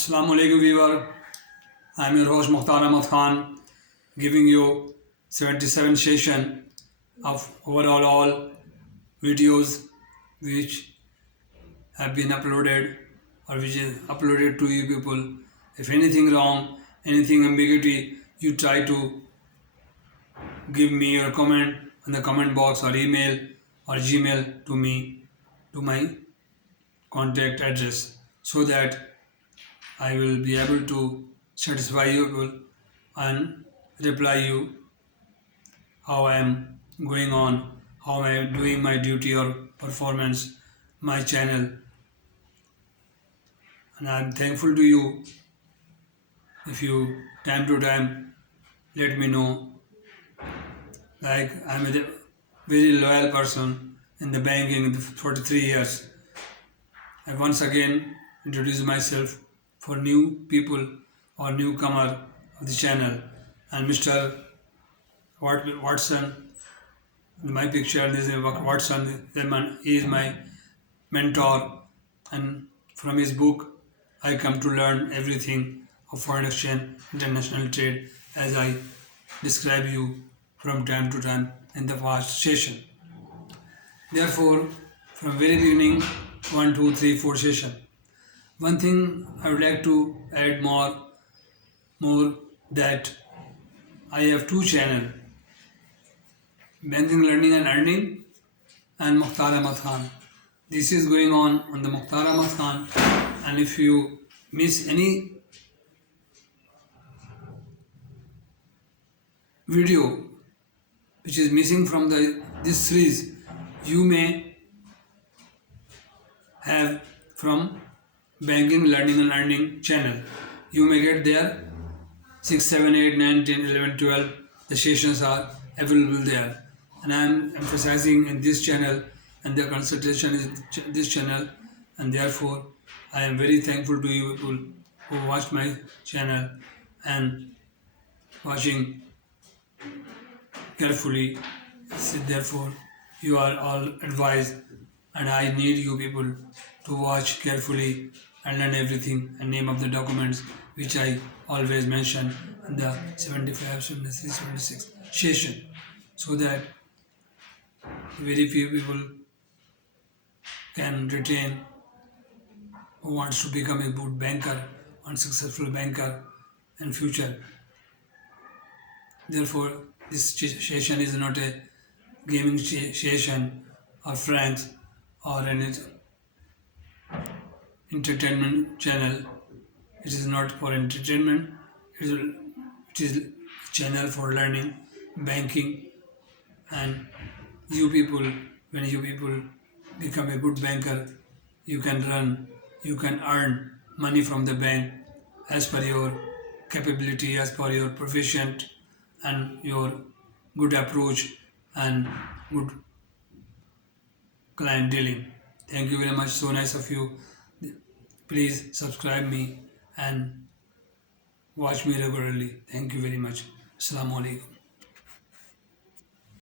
Assalamu alaikum viewer. I am your host Mukhtar Ahmed Khan, giving you 77 session of overall all videos which have been uploaded or which is uploaded to you people. If anything wrong, anything ambiguity, you try to give me your comment in the comment box or email or Gmail to me, to my contact address, so that I will be able to satisfy you and reply you how I am going on, how I am doing my duty or performance, my channel. And I am thankful to you if you time to time let me know. Like I am a very loyal person in the banking in the 43 years. I once again introduce myself for new people or newcomer of the channel, and Mr. Watson, my picture, this is Watson, he is my mentor, and from his book I come to learn everything of foreign exchange, international trade, as I describe you from time to time in the past session. Therefore, from very beginning, 1, 2, 3, 4 session. One thing I would like to add more that I have two channels, Banking, Learning and Earning and Mukhtar Ahmed Khan. This is going on the Mukhtar Ahmed Khan, and if you miss any video which is missing from this series, you may have from Banking, Learning and Earning channel. You may get there 6, 7, 8, 9, 10, 11, 12. The sessions are available there. And I am emphasizing in this channel, and the consultation is this channel, and therefore I am very thankful to you people who watched my channel and watching carefully. So therefore you are all advised, and I need you people to watch carefully and learn everything and name of the documents which I always mention in the 75, 73, 76 session, so that very few people can retain who wants to become a good banker, unsuccessful banker in future. Therefore, this session is not a gaming session or friends or an entertainment channel. It is not for entertainment. It is a channel for learning, banking, and you people. When you people become a good banker, you can earn money from the bank as per your capability, as per your proficient and your good approach and good client dealing. Thank you very much. So nice of you. Please subscribe me and watch me regularly. Thank you very much. Assalamu alaikum.